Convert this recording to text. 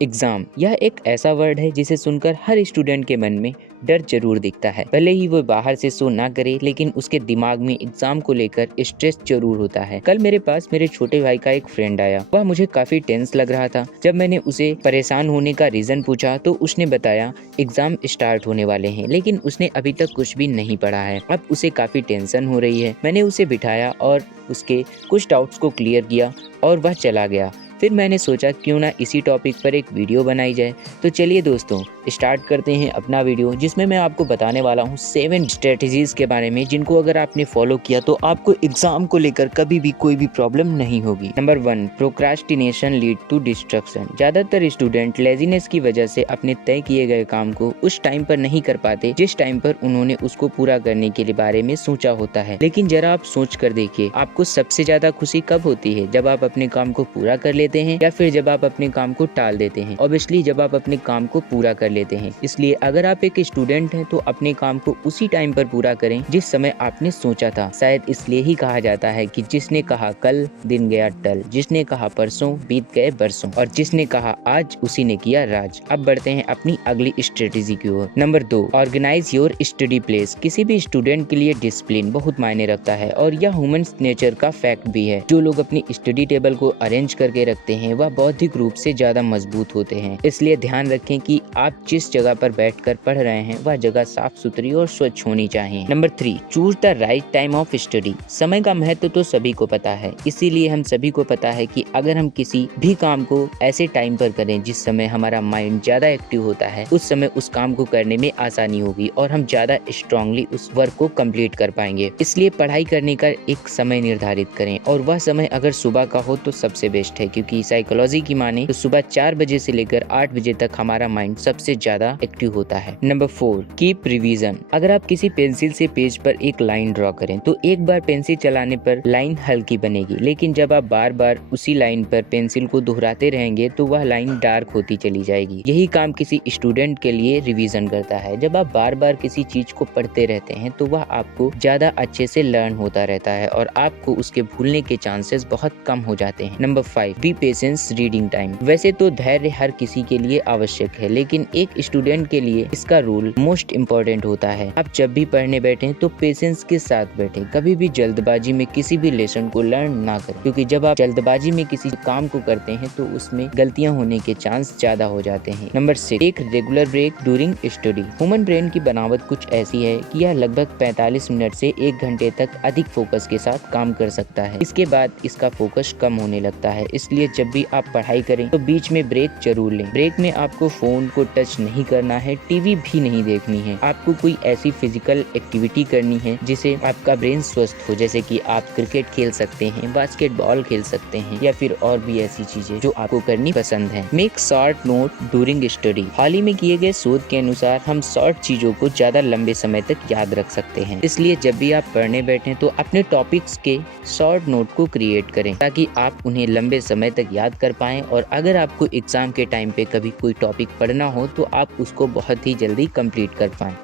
Exam यह एक ऐसा वर्ड है जिसे सुनकर हर स्टूडेंट के मन में डर जरूर दिखता है। भले ही वो बाहर से शो ना करे, लेकिन उसके दिमाग में एग्जाम को लेकर स्ट्रेस जरूर होता है। कल मेरे पास मेरे छोटे भाई का एक फ्रेंड आया। वह मुझे काफी टेंस लग रहा था। जब मैंने उसे परेशान होने का रीजन पूछा तो उसने बताया एग्जाम स्टार्ट होने वाले हैं, लेकिन उसने अभी तक कुछ भी नहीं पढ़ा है। अब उसे काफी टेंशन हो रही है। मैंने उसे बिठाया और उसके कुछ डाउट्स को क्लियर किया और वह चला गया। फिर मैंने सोचा क्यों ना इसी टॉपिक पर एक वीडियो बनाई जाए। तो चलिए दोस्तों स्टार्ट करते हैं अपना वीडियो, जिसमें मैं आपको बताने वाला हूँ 7 स्ट्रेटजीज के बारे में, जिनको अगर आपने फॉलो किया तो आपको एग्जाम को लेकर कभी भी कोई भी प्रॉब्लम नहीं होगी। Number 1, procrastination lead to distraction. ज्यादातर स्टूडेंट लेजीनेस की वजह से अपने तय किए गए काम को उस टाइम पर नहीं कर पाते जिस टाइम पर उन्होंने उसको पूरा करने के बारे में सोचा होता है। लेकिन जरा आप सोच कर देखिए, आपको सबसे ज्यादा खुशी कब होती है? जब आप अपने काम को पूरा कर लेते हैं या फिर जब आप अपने काम को टाल देते हैं? ऑब्वियसली जब आप अपने काम को पूरा कर लेते हैं। इसलिए अगर आप एक स्टूडेंट हैं तो अपने काम को उसी टाइम पर पूरा करें जिस समय आपने सोचा था। शायद इसलिए ही कहा जाता है कि जिसने कहा कल दिन गया टल, जिसने कहा परसों बीत गए बरसों, और जिसने कहा आज उसी ने किया राज। अब बढ़ते हैं अपनी अगली स्ट्रेटेजी की ओर। Number 2, organise your study place. किसी भी स्टूडेंट के लिए डिसिप्लिन बहुत मायने रखता है और यह ह्यूमन नेचर का फैक्ट भी है। जो लोग अपनी स्टडी टेबल को अरेंज करके रखते हैं वह बौद्धिक रूप से ज्यादा मजबूत होते हैं। इसलिए ध्यान रखें कि आप जिस जगह पर बैठकर पढ़ रहे हैं वह जगह साफ सुथरी और स्वच्छ होनी चाहिए। Number 3, choose the right time of study. समय का महत्व तो सभी को पता है, इसीलिए हम सभी को पता है कि अगर हम किसी भी काम को ऐसे टाइम पर करें जिस समय हमारा माइंड ज्यादा एक्टिव होता है, उस समय उस काम को करने में आसानी होगी और हम ज्यादा स्ट्रांगली उस वर्क को कंप्लीट कर पाएंगे। इसलिए पढ़ाई करने का एक समय निर्धारित करें और वह समय अगर सुबह का हो तो सबसे बेस्ट है, क्योंकि साइकोलॉजी की माने तो सुबह 4 बजे से लेकर 8 बजे तक हमारा माइंड सबसे ज्यादा एक्टिव होता है। Number 4, keep revision. अगर आप किसी पेंसिल से पेज पर एक लाइन ड्रॉ करें तो एक बार पेंसिल चलाने पर लाइन हल्की बनेगी, लेकिन जब आप बार बार उसी लाइन पर पेंसिल को दोहराते रहेंगे तो वह लाइन डार्क होती चली जाएगी। यही काम किसी स्टूडेंट के लिए रिवीजन करता है। जब आप बार बार किसी चीज को पढ़ते रहते हैं तो वह आपको ज्यादा अच्छे से लर्न होता रहता है और आपको उसके भूलने के चांसेस बहुत कम हो जाते हैं। Number 5, B patience reading time. वैसे तो धैर्य हर किसी के लिए आवश्यक है, लेकिन एक स्टूडेंट के लिए इसका रोल मोस्ट इम्पोर्टेंट होता है। आप जब भी पढ़ने बैठे तो पेशेंस के साथ बैठे। कभी भी जल्दबाजी में किसी भी लेसन को लर्न ना करें, क्योंकि जब आप जल्दबाजी में किसी काम को करते हैं तो उसमें गलतियां होने के चांस ज्यादा हो जाते हैं। नंबर 6, एक regular break during study. Human brain की बनावट कुछ ऐसी है कि यह लगभग 45 मिनट से 1 घंटे तक अधिक फोकस के साथ काम कर सकता है। इसके बाद इसका फोकस कम होने लगता है। इसलिए जब भी आप पढ़ाई करें तो बीच में ब्रेक जरूर लें। ब्रेक में आपको फोन को टच नहीं करना है, टीवी भी नहीं देखनी है। आपको कोई ऐसी फिजिकल एक्टिविटी करनी है जिससे आपका ब्रेन स्वस्थ हो, जैसे कि आप क्रिकेट खेल सकते हैं, बास्केटबॉल खेल सकते हैं या फिर और भी ऐसी चीजें जो आपको करनी पसंद है। Make short note during study. हाल ही में किए गए शोध के अनुसार हम शॉर्ट चीजों को ज्यादा लंबे समय तक याद रख सकते हैं। इसलिए जब भी आप पढ़ने बैठे तो अपने टॉपिक्स के शॉर्ट नोट को क्रिएट करें ताकि आप उन्हें लंबे समय तक याद कर पाएं, और अगर आपको एग्जाम के टाइम पे कभी कोई टॉपिक पढ़ना हो तो आप उसको बहुत ही जल्दी कंप्लीट कर पाएं।